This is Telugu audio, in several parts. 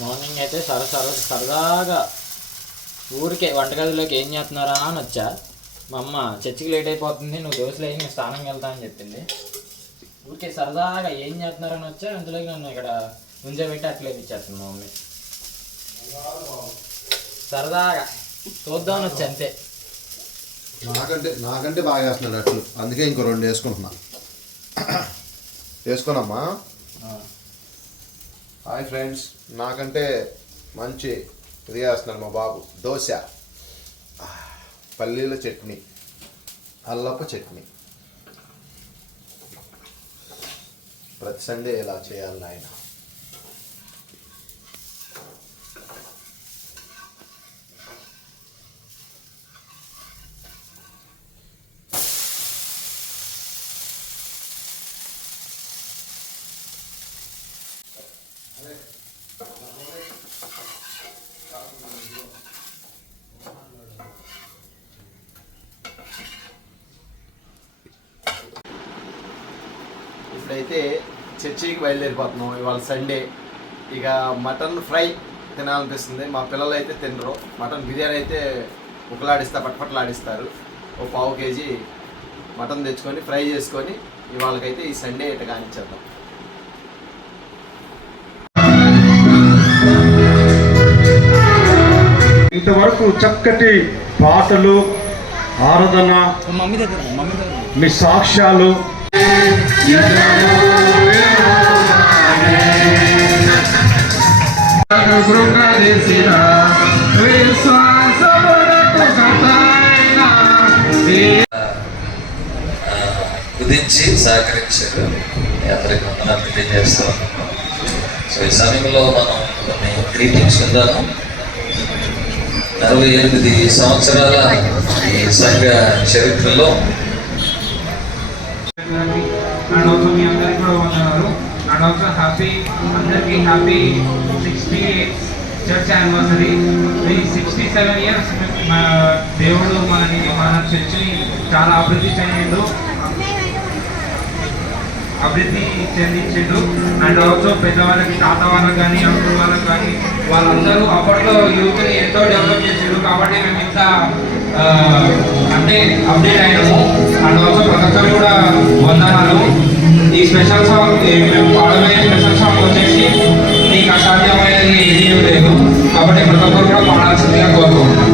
మార్నింగ్ అయితే సరదాగా ఊరికే వంటగదిలోకి ఏం చేస్తున్నారా అని వచ్చా. మా అమ్మ చర్చికి లేట్ అయిపోతుంది, నువ్వు దోశలు వేయి, నేను స్నానంకి వెళ్తా అని చెప్పింది. ఊరికే సరదాగా ఏం చేస్తున్నారని వచ్చా, అందులోకి నన్ను ఇక్కడ ఉంచబెట్టి అట్లే ఇచ్చేస్తుంది మా మమ్మీ. సరదాగా చూద్దామని వచ్చా అంతే. నాకంటే బాగా వేస్తున్నాడు అట్లు, అందుకే ఇంకో 2 వేసుకుంటున్నా. వేసుకున్నామ్మా. హాయ్ ఫ్రెండ్స్, నాకంటే మంచి ఇది వేస్తున్నాడు మా బాబు. దోశ, పల్లీల చట్నీ, అల్లపు చట్నీ. ప్రతి సండే ఇలా చేయాలి ఆయన. ఇప్పుడైతే చర్చికి బయలుదేరిపోతున్నాం. ఇవాళ సండే. ఇక మటన్ ఫ్రై తినాలనిపిస్తుంది. మా పిల్లలు అయితే తినరు. మటన్ బిర్యానీ అయితే పట్పట్లాడిస్తారు. ఓ 1/2 కేజీ మటన్ తెచ్చుకొని ఫ్రై చేసుకొని ఇవాళకైతే ఈ సండే ఇట కానిచ్చేద్దాం. ఇంతవరకు చక్కటి పాటలు, ఆరాధన, మీ సాక్ష్యాలు కుదించి సహకరించారు. యాత్రికి వందనాలు తెలియజేస్తాం. సో ఈ సమయంలో మనం కొన్ని గ్రీటింగ్స్ ఉందాము. 68 సంవత్సరాల ఈ సంఘ చరిత్రలో అండ్ ఆల్సో మీ అందరికీ కూడా వందనాలు. అండ్ ఆల్సో అందరికీ హ్యాపీ 68th చర్చ్ యానివర్సరీ. ఈ 67 years దేవుడు మన చర్చిని చాలా అభివృద్ధి చెందించిండు. అండ్ ఆల్సో పెద్దవాళ్ళకి, తాత వాళ్ళకి కానీ, అంకుల్ వాళ్ళకి కానీ, వాళ్ళందరూ అప్పట్లో యూత్ని ఎంతో డెవలప్ చేసిండు. కాబట్టి మేము ఇంత అంటే అప్డేట్ అయినాము. అండ్ ఆల్సో ప్రతి ఒక్కరు కూడా వందనాలు. ఈ స్పెషల్ సాంగ్ మేము పాడబోయే స్పెషల్ సాంగ్ వచ్చేసి నీకు అసాధ్యమైనది ఏదీ లేదు. కాబట్టి ప్రతి ఒక్కరు కూడా పాడాల్సిందిగా కోరుకుంటున్నాం.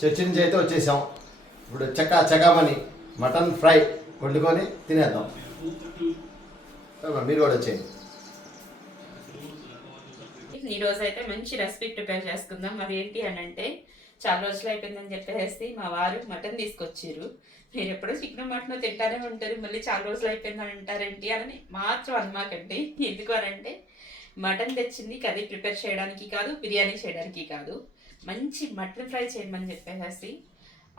చర్చి నుంచి అయితే వచ్చేసాం. ఇప్పుడు చకామని మటన్ ఫ్రై వండుకొని తినేద్దాం. మీరు కూడా వచ్చేయండి. ఈరోజు అయితే మంచి రెసిపీ ప్రిపేర్ చేసుకుందాం. మరి ఏంటి అని అంటే, చాలా రోజులు అయిపోయిందని చెప్పేసి మా వారు మటన్ తీసుకొచ్చారు. మీరు ఎప్పుడో చికెన్ మటన్ తింటానే ఉంటారు, మళ్ళీ చాలా రోజులు అయిపోయిందని అంటారేంటి అని మాత్రం అనమాకండి. ఎందుకు అని అంటే, మటన్ తెచ్చింది కర్రీ ప్రిపేర్ చేయడానికి కాదు, బిర్యానీ చేయడానికి కాదు, మంచి మటన్ ఫ్రై చేయమని చెప్పేసి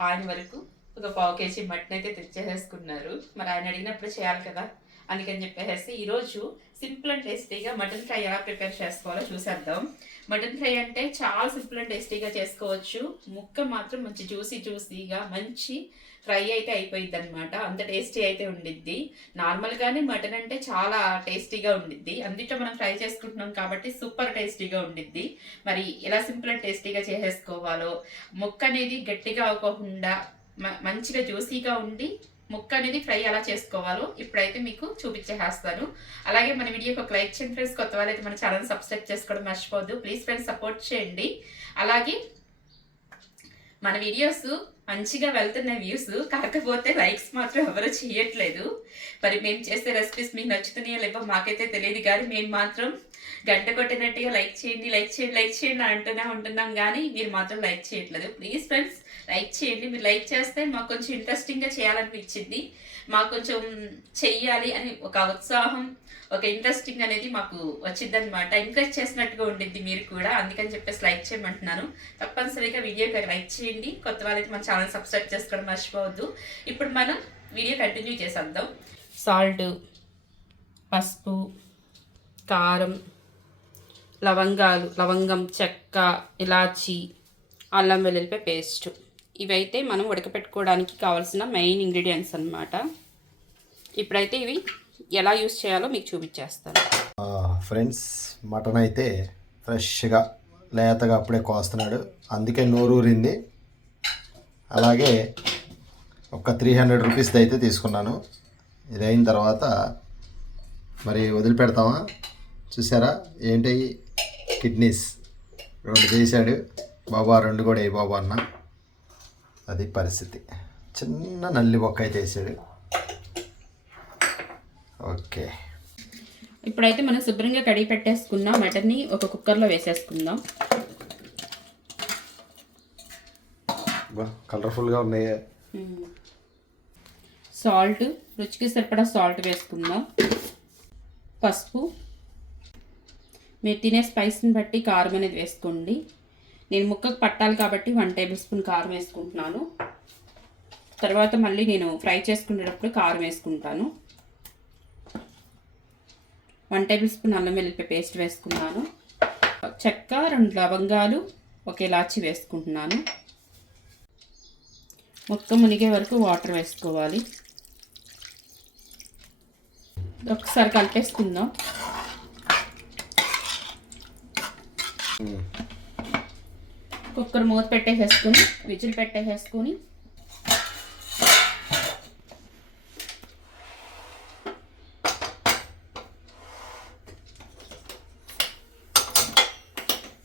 ఆయన వరకు ఒక 1/2 కేజీ మటన్ అయితే తెచ్చేసేసుకున్నారు. మరి ఆయన అడిగినప్పుడు చేయాలి కదా, అందుకని చెప్పేసి ఈరోజు సింపుల్ అండ్ టేస్టీగా మటన్ ఫ్రై ఎలా ప్రిపేర్ చేసుకోవాలో చూసేద్దాం. మటన్ ఫ్రై అంటే చాలా సింపుల్ అండ్ టేస్టీగా చేసుకోవచ్చు. ముక్క మాత్రం మంచి జ్యూసీగా మంచి ఫ్రై అయితే అయిపోయింది అనమాట. అంత టేస్టీ అయితే ఉండిద్ది. నార్మల్గానే మటన్ అంటే చాలా టేస్టీగా ఉండిద్ది, అందులో మనం ఫ్రై చేసుకుంటున్నాం కాబట్టి సూపర్ టేస్టీగా ఉండిద్ది. మరి ఎలా సింపుల్ అండ్ టేస్టీగా చేసేసుకోవాలో, ముక్క అనేది గట్టిగా అవ్వకుండా మంచిగా జ్యూసీగా ఉండి ముక్క అనేది ఫ్రై ఎలా చేసుకోవాలో ఇప్పుడైతే మీకు చూపించేస్తాను. అలాగే మన వీడియోకి ఒక లైక్ చేయండి ఫ్రెండ్స్. కొత్త వాళ్ళైతే మన ఛానల్ సబ్స్క్రైబ్ చేసుకోవడం మర్చిపోవద్దు ప్లీజ్ ఫ్రెండ్స్, సపోర్ట్ చేయండి. అలాగే మన వీడియోస్ మంచిగా వెళ్తున్న వ్యూస్, కాకపోతే లైక్స్ మాత్రం ఎవరు చేయట్లేదు. మరి మేము చేసే రెసిపీస్ మీకు నచ్చుతున్నాయో లేవో మాకైతే తెలియదు, కానీ మేము మాత్రం గంట కొట్టినట్టుగా లైక్ చేయండి లైక్ చేయండి లైక్ చేయండి అంటూనే ఉంటున్నాం, కానీ మీరు మాత్రం లైక్ చేయట్లేదు. ప్లీజ్ ఫ్రెండ్స్ లైక్ చేయండి. మీరు లైక్ చేస్తే మాకు కొంచెం ఇంట్రెస్టింగ్గా చేయాలనిపించింది, మాకు కొంచెం చెయ్యాలి అని ఒక ఉత్సాహం, ఒక ఇంట్రెస్టింగ్ అనేది మాకు వచ్చిందనమాట. ఎంకరేజ్ చేసినట్టుగా ఉండిద్ది మీరు కూడా, అందుకని చెప్పేసి లైక్ చేయమంటున్నాను. తప్పనిసరిగా వీడియోకి లైక్ చేయండి. కొత్త వాళ్ళైతే మన ఛానల్ సబ్స్క్రైబ్ చేసుకోవడం మర్చిపోవద్దు. ఇప్పుడు మనం వీడియో కంటిన్యూ చేసేద్దాం. సాల్ట్, పసుపు, కారం, లవంగం, చెక్క, ఇలాచి, అల్లం వెల్లుల్లిపాయ పేస్ట్, ఇవైతే మనం ఉడకపెట్టుకోవడానికి కావాల్సిన మెయిన్ ఇంగ్రీడియంట్స్ అన్నమాట. ఇప్పుడైతే ఇవి ఎలా యూస్ చేయాలో మీకు చూపించేస్తాను. ఫ్రెండ్స్, మటన్ అయితే ఫ్రెష్గా లేతగా అప్పుడే కోస్తున్నాడు, అందుకే నోరూరింది. అలాగే ఒక 300 రూపీస్ది అయితే తీసుకున్నాను. ఇది అయిన తర్వాత మరి వదిలిపెడతామా? చూసారా ఏంటి, కిడ్నీస్ 2 చేశాడు బాబా, 2 కూడా అయ్యి బాబా అన్న. అది పరిస్థితి. చిన్న నల్లి బొక్క అయితే వేసాడు. ఓకే, ఇప్పుడైతే మనం శుభ్రంగా కడిగి పెట్టేసుకున్న మటన్ని ఒక కుక్కర్లో వేసేసుకుందాం. కలర్ఫుల్గా ఉన్నాయి. సాల్ట్, రుచికి సరిపడా సాల్ట్ వేసుకుందాం. పసుపు, మీరు తినే స్పైస్ని బట్టి కారం అనేది వేసుకోండి. నేను ముక్కకు పట్టాలి కాబట్టి 1 టేబుల్ స్పూన్ కారం వేసుకుంటున్నాను. తర్వాత మళ్ళీ నేను ఫ్రై చేసుకునేటప్పుడు కారం వేసుకుంటాను. 1 టేబుల్ స్పూన్ అల్లం వెల్లుల్లిపాయ పేస్ట్ వేసుకున్నాను. చెక్క, 2 లవంగాలు, 1 ఇలాచి వేసుకుంటున్నాను. ముక్క మునిగే వరకు వాటర్ వేసుకోవాలి. ఒకసారి కలిపేసుకుందాం. కుక్కర్ మూత పెట్టేసేసుకుని విజిల్ పెట్టేసేసుకుని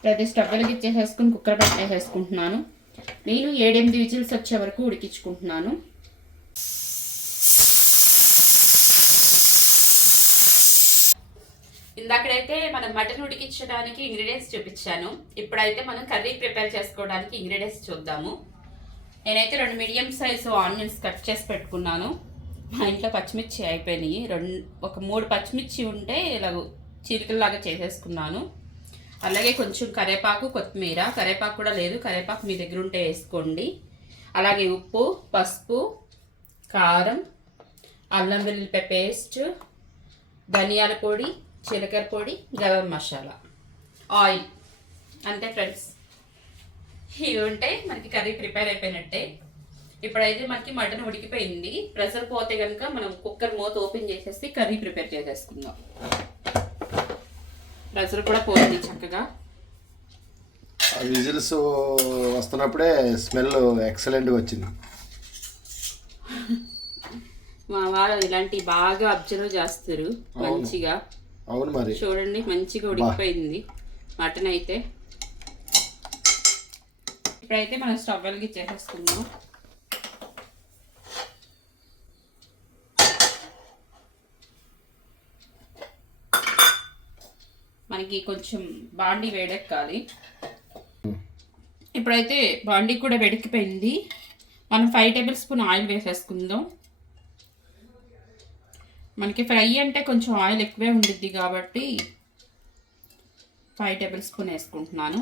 ప్రతి స్టవ్ వెలిగించేసేసుకుని కుక్కర్ పెట్టేసేసుకుంటున్నాను. నేను 7-8 విజిల్స్ వచ్చే వరకు ఉడికించుకుంటున్నాను. ఇందాకడైతే మనం మటన్ ఉడికించడానికి ఇంగ్రీడియంట్స్ చూపించాను. ఇప్పుడైతే మనం కర్రీ ప్రిపేర్ చేసుకోవడానికి ఇంగ్రీడియంట్స్ చూద్దాము. నేనైతే 2 మీడియం సైజు ఆనియన్స్ కట్ చేసి పెట్టుకున్నాను. మా ఇంట్లో పచ్చిమిర్చి అయిపోయినాయి. ఒక 3 పచ్చిమిర్చి ఉంటే ఇలా చీలికల్లాగా చేసేసుకున్నాను. అలాగే కొంచెం కరివేపాకు, కొత్తిమీర. కరివేపాకు కూడా లేదు, కరివేపాకు మీ దగ్గర ఉంటే వేసుకోండి. అలాగే ఉప్పు, పసుపు, కారం, అల్లం వెల్లుల్లిపాయ పేస్ట్, ధనియాల పొడి, జీలకర్ర పొడి, గరం మసాలా, ఆయిల్. అంతే ఫ్రెండ్స్, ఇవి ఉంటే మనకి కర్రీ ప్రిపేర్ అయిపోయినట్టే. ఇప్పుడైతే మనకి మటన్ ఉడికిపోయింది. ప్రెషర్ పోతే కనుక మనం కుక్కర్ మూత ఓపెన్ చేసేసి కర్రీ ప్రిపేర్ చేసేసుకుందాం. ప్రెషర్ కూడా పోయింది చక్కగా. విజిల్స్ వస్తున్నప్పుడే స్మెల్ ఎక్సలెంట్గా వచ్చింది. మా వారు ఇలాంటి బాగా అబ్జర్వ్ చేస్తారు మంచిగా. అవును, మరి చూడండి మంచిగా ఉడికిపోయింది మటన్ అయితే. ఇప్పుడైతే మనం స్టవ్ వెలిగించేసేసుకుందాం. మనకి కొంచెం బాండి వేడెక్కాలి. ఇప్పుడైతే బాండి కూడా వేడెక్కిపోయింది. మనం 5 టేబుల్ స్పూన్ ఆయిల్ వేసేసుకుందాం. మనకి ఫ్రై అంటే కొంచెం ఆయిల్ ఎక్కువే ఉండిద్ది కాబట్టి 5 టేబుల్ స్పూన్ వేసుకుంటున్నాను.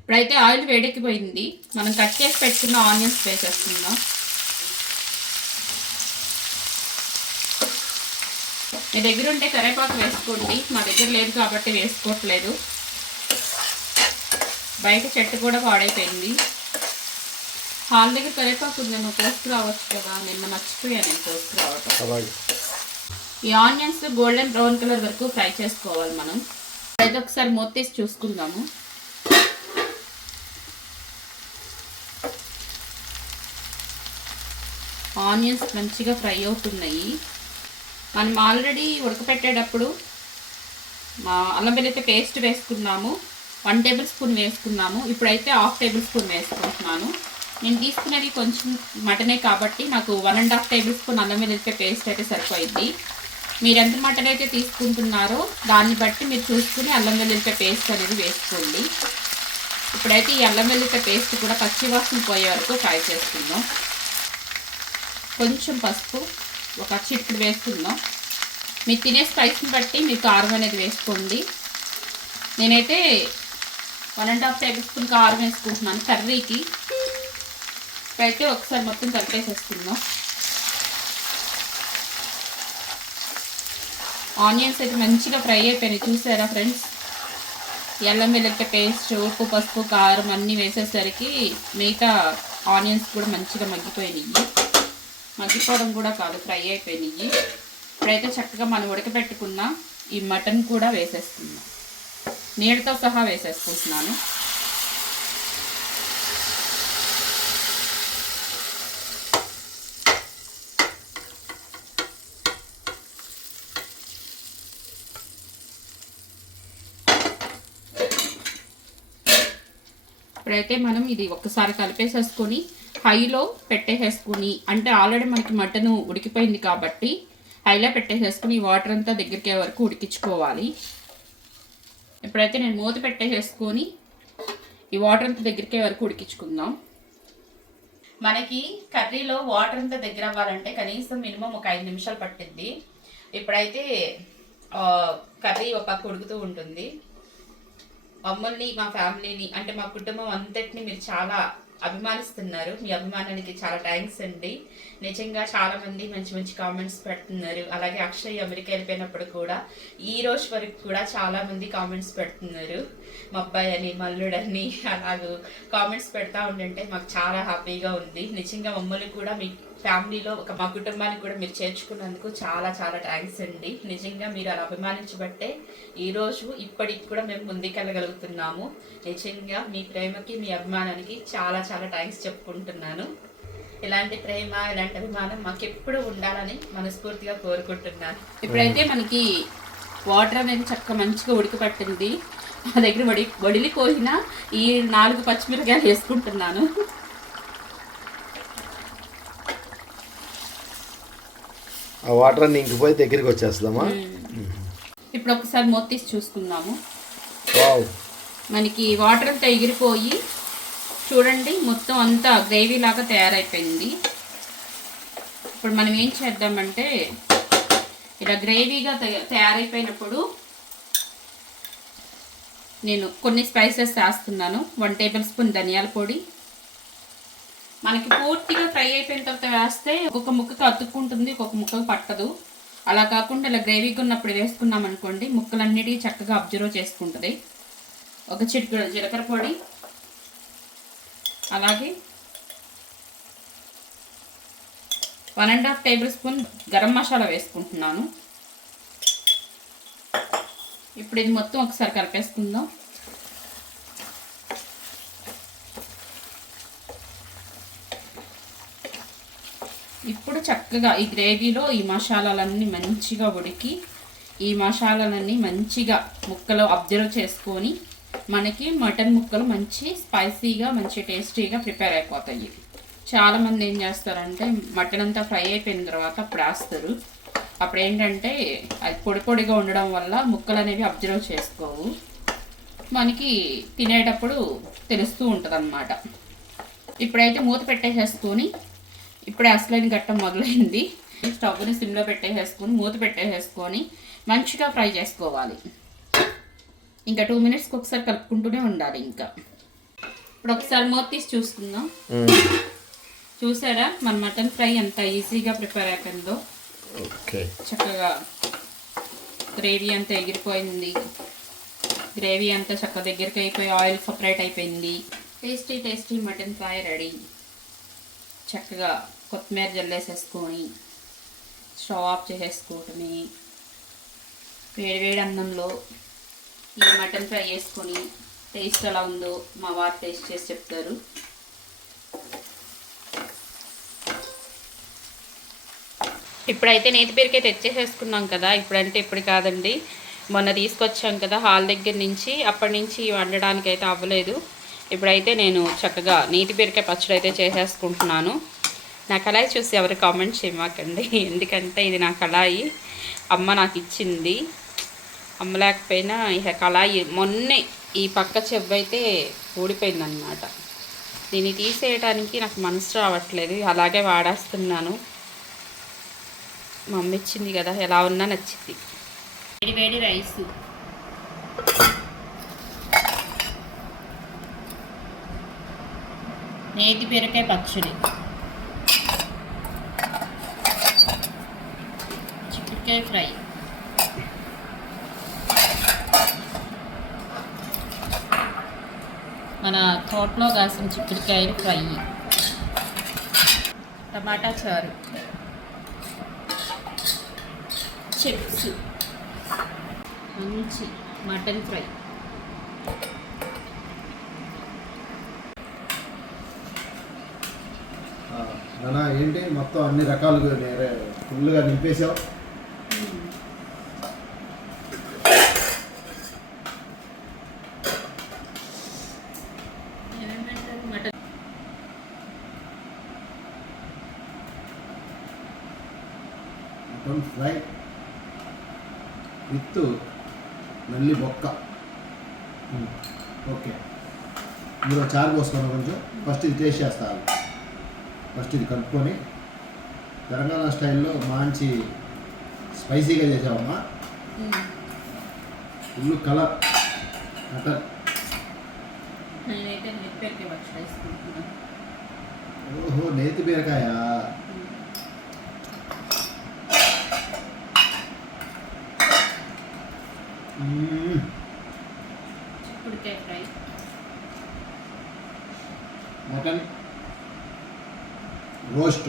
ఇప్పుడైతే ఆయిల్ వేడెక్కిపోయింది. మనం కట్ చేసి పెట్టుకున్న ఆనియన్స్ వేసేసుకుందాం. మీ దగ్గర ఉంటే కరివేపాకు వేసుకోండి, మా దగ్గర లేదు కాబట్టి వేసుకోవట్లేదు. బయట చెట్టు కూడా పాడైపోయింది. హాల్ దగ్గర కరివేపాకు ఉంది, నువ్వు కోసుకురావచ్చు కదా. నిన్న మర్చిపోయాను నేను కోసుకురావటం. ఈ ఆనియన్స్ గోల్డెన్ బ్రౌన్ కలర్ వరకు ఫ్రై చేసుకోవాలి మనం. అయితే ఒకసారి మూత తీసి చూసుకుందాము. ఆనియన్స్ మంచిగా ఫ్రై అవుతున్నాయి. మనం ఆల్రెడీ ఉడకపెట్టేటప్పుడు అల్లం వెల్లుల్లి పేస్ట్ వేసుకున్నాము, 1 టేబుల్ స్పూన్ వేసుకున్నాము. ఇప్పుడైతే 1/2 టేబుల్ స్పూన్ వేసుకుంటున్నాను. నేను తీసుకునేది కొంచెం మటనే కాబట్టి నాకు 1.5 టేబుల్ స్పూన్ అల్లం వెల్లుల్లిపాయ పేస్ట్ అయితే సరిపోయింది. మీరు ఎంత మటన్ అయితే తీసుకుంటున్నారో దాన్ని బట్టి మీరు చూసుకుని అల్లం వెల్లుల్లిపాయ పేస్ట్ అనేది వేసుకోండి. ఇప్పుడైతే ఈ అల్లం వెల్లుల్లిపాయ పేస్ట్ కూడా పచ్చి వాసన పోయే వరకు ఫ్రై చేసుకుందాం. కొంచెం పసుపు ఒక చిటికెడు వేసుకుందాం. మీరు తినే స్పైస్ని బట్టి మీరు కారం అనేది వేసుకోండి. నేనైతే 1.5 టేబుల్ స్పూన్ కారం వేసుకుంటున్నాను కర్రీకి. ఇప్పుడైతే ఒకసారి మొత్తం కలిపేసేసుకుందాం. ఆనియన్స్ అయితే మంచిగా ఫ్రై అయిపోయినాయి చూసారా ఫ్రెండ్స్. అల్లం వెల్లుల్లిపాయ పేస్ట్, ఉప్పు, పసుపు, కారం అన్నీ వేసేసరికి మిగతా ఆనియన్స్ కూడా మంచిగా మగ్గిపోయినాయి. మగ్గిపోవడం కూడా కాదు, ఫ్రై అయిపోయినాయి. ఇప్పుడైతే చక్కగా మనం ఉడకబెట్టుకున్న ఈ మటన్ కూడా వేసేసుకుందాం. నీళ్ళతో సహా వేసేసుకుంటున్నాను. ఇప్పుడైతే మనం ఇది ఒక్కసారి కలిపేసేసుకొని హైలో పెట్టేసేసుకుని, అంటే ఆల్రెడీ మనకి మటన్ ఉడికిపోయింది కాబట్టి హైలో పెట్టేసేసుకుని ఈ వాటర్ అంతా దగ్గరికి వరకు ఉడికించుకోవాలి. ఇప్పుడైతే నేను మూత పెట్టేసేసుకొని ఈ వాటర్ అంతా దగ్గరికి వరకు ఉడికించుకుందాం. మనకి కర్రీలో వాటర్ అంతా దగ్గర అవ్వాలంటే కనీసం మినిమం ఒక 5 నిమిషాలు పట్టింది. ఇప్పుడైతే కర్రీ ఒక పక్క ఉడుకుతూ ఉంటుంది. మమ్మల్ని, మా ఫ్యామిలీని, అంటే మా కుటుంబం అంతటిని మీరు చాలా అభిమానిస్తున్నారు. మీ అభిమానానికి చాలా థ్యాంక్స్ అండి. నిజంగా చాలా మంది మంచి మంచి కామెంట్స్ పెడుతున్నారు. అలాగే అక్షయ్ అమెరికా వెళ్ళిపోయినప్పుడు కూడా ఈ రోజు వరకు కూడా చాలా మంది కామెంట్స్ పెడుతున్నారు. మా అబ్బాయి అని, మల్లుడని అలాగూ కామెంట్స్ పెడతా ఉండంటే మాకు చాలా హ్యాపీగా ఉంది. నిజంగా మమ్మల్ని కూడా మీ ఫ్యామిలీలో మా కుటుంబానికి కూడా మీరు చేర్చుకున్నందుకు చాలా చాలా థ్యాంక్స్ అండి. నిజంగా మీరు అలా అభిమానించబట్టే ఈరోజు ఇప్పటికి కూడా మేము ముందుకెళ్ళగలుగుతున్నాము. నిజంగా మీ ప్రేమకి, మీ అభిమానానికి చాలా చాలా థ్యాంక్స్ చెప్పుకుంటున్నాను. ఇలాంటి ప్రేమ, ఇలాంటి అభిమానం మాకు ఎప్పుడు ఉండాలని మనస్ఫూర్తిగా కోరుకుంటున్నాను. ఇప్పుడైతే మనకి వాటర్ అనేది చక్కగా మంచిగా ఉడికిపట్టింది. మా దగ్గర వడిలిపోయిన ఈ 4 పచ్చిమిరకాయలు వేసుకుంటున్నాను. ఆ వాటర్ అన్ని ఇంకిపోయి దగ్గరికి వచ్చేస్తామా? ఇప్పుడు ఒకసారి మూత తీసి చూసుకుందాము. మనకి వాటర్ అంతా ఎగిరిపోయి చూడండి మొత్తం అంతా గ్రేవీ లాగా తయారైపోయింది. ఇప్పుడు మనం ఏం చేద్దామంటే ఇలా గ్రేవీగా తయారైపోయినప్పుడు నేను కొన్ని స్పైసెస్ వేస్తున్నాను. 1 టేబుల్ స్పూన్ ధనియాల పొడి. మనకి పూర్తిగా ఫ్రై అయిపోయిన తర్వాత వేస్తే ఒక్కొక్క ముక్కకు అతుక్కుంటుంది, ఒక్కొక్క ముక్కకు పట్టదు. అలా కాకుండా ఇలా గ్రేవీగా ఉన్నప్పుడు వేసుకున్నాం అనుకోండి ముక్కలన్నిటికీ చక్కగా అబ్జర్వ్ చేసుకుంటుంది. ఒక చిటికెడు జీలకర్ర పొడి, అలాగే 1.5 టేబుల్ స్పూన్ గరం మసాలా వేసుకుంటున్నాను. ఇప్పుడు ఇది మొత్తం ఒకసారి కలిపేసుకుందాం. ఇప్పుడు చక్కగా ఈ గ్రేవీలో ఈ మసాలాలన్నీ మంచిగా ఉడికి ఈ మసాలాలన్నీ మంచిగా ముక్కలో అబ్జర్వ్ చేసుకొని మనకి మటన్ ముక్కలు మంచి స్పైసీగా, మంచి టేస్టీగా ప్రిపేర్ అయిపోతాయి. చాలామంది ఏం చేస్తారంటే మటన్ అంతా ఫ్రై అయిపోయిన తర్వాత అప్పుడు వేస్తారు. అప్పుడు ఏంటంటే అది పొడి పొడిగా ఉండడం వల్ల ముక్కలు అనేవి అబ్జర్వ్ చేసుకోవు, మనకి తినేటప్పుడు తెలుస్తూ ఉంటుంది అన్నమాట. ఇప్పుడైతే మూత పెట్టేసేసుకొని ఇప్పుడే అసలైన ఘట్టం మొదలైంది. స్టవ్ని సిమ్లో పెట్టేసేసుకొని మూత పెట్టేసేసుకొని మంచిగా ఫ్రై చేసుకోవాలి. ఇంకా 2 మినిట్స్కి ఒకసారి కలుపుకుంటూనే ఉండాలి. ఇంకా ఇప్పుడు ఒకసారి మూత తీసి చూసుకుందాం. చూసారా మన మటన్ ఫ్రై ఎంత ఈజీగా ప్రిపేర్ అయిపోయిందో. చక్కగా గ్రేవీ అంతా ఎగిరిపోయింది, గ్రేవీ అంతా చక్కగా దగ్గరికి అయిపోయి ఆయిల్ సపరేట్ అయిపోయింది. Tasty tasty mutton fry ready. చక్కగా కొత్తిమీర జల్లేసేసుకొని స్టవ్ ఆఫ్ చేసేసుకోవటమే. వేడివేడి అన్నంలో ఈ మటన్ ఫ్రై చేసుకొని టేస్ట్ ఎలా ఉందో మా వారు టేస్ట్ చేసి చెప్తారు. ఇప్పుడైతే నేతి బీరకాయ తెచ్చేసేసుకున్నాం కదా. ఇప్పుడంటే ఇప్పుడు కాదండి, మొన్న తీసుకొచ్చాం కదా హాల్ దగ్గర నుంచి. అప్పటి నుంచి వండడానికి అయితే అవ్వలేదు. ఇప్పుడైతే నేను చక్కగా నీటి బీరకాయ పచ్చడి అయితే చేసేసుకుంటున్నాను. నా కళాయి చూసి ఎవరు కామెంట్ చేయమాకండి, ఎందుకంటే ఇది నా కళాయి అమ్మ నాకు ఇచ్చింది. అమ్మ లేకపోయినా ఇక కళాయి మొన్నే ఈ పక్క చెవ్వు అయితే ఊడిపోయిందన్నమాట. దీన్ని తీసేయడానికి నాకు మనసు రావట్లేదు, అలాగే వాడేస్తున్నాను. మా అమ్మ ఇచ్చింది కదా, ఎలా ఉన్నా నచ్చింది. వేడి వేడి రైసు, నేతి బీరకాయ పచ్చడి, చిక్కుడుకాయ ఫ్రై, మన తోటలో కాసిన చిక్కుడుకాయలు ఫ్రై, టమాటా చారు, చిప్స్, మంచి మటన్ ఫ్రై. నానా ఏంటి మొత్తం అన్ని రకాలుగా ఫుల్గా నింపేసావు. మటన్ ఫ్రై విత్ నల్లి బొక్క. ఓకే, ఇందులో చారు పోసుకున్నాం కొంచెం. ఫస్ట్ ఇది టేస్ట్ చేస్తాను. ఫస్ట్ ఇది కలుపుకొని తెలంగాణ స్టైల్లో మంచి స్పైసీగా చేసావమ్మా. Full colour mutton. నేనైతే నేతి బీరకాయ పచ్చడి వేసుకుంటున్నాను. ఓహో, నేతి బీరకాయ. చిక్కుడుకాయ fry, mutton roast,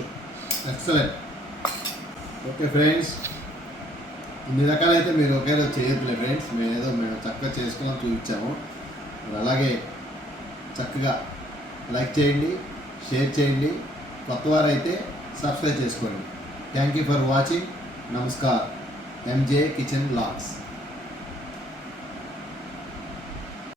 excellent. Okay friends, ఇన్ని రకాలైతే మీరు ఒకేలా చేయట్లే ఫ్రెండ్స్. మేము చక్కగా చేసుకున్నాం, చూపించాము. మరి అలాగే చక్కగా లైక్ చేయండి, షేర్ చేయండి. కొత్త వారైతే సబ్స్క్రైబ్ చేసుకోండి. Thank you for watching. నమస్కార్. MJ kitchen blogs.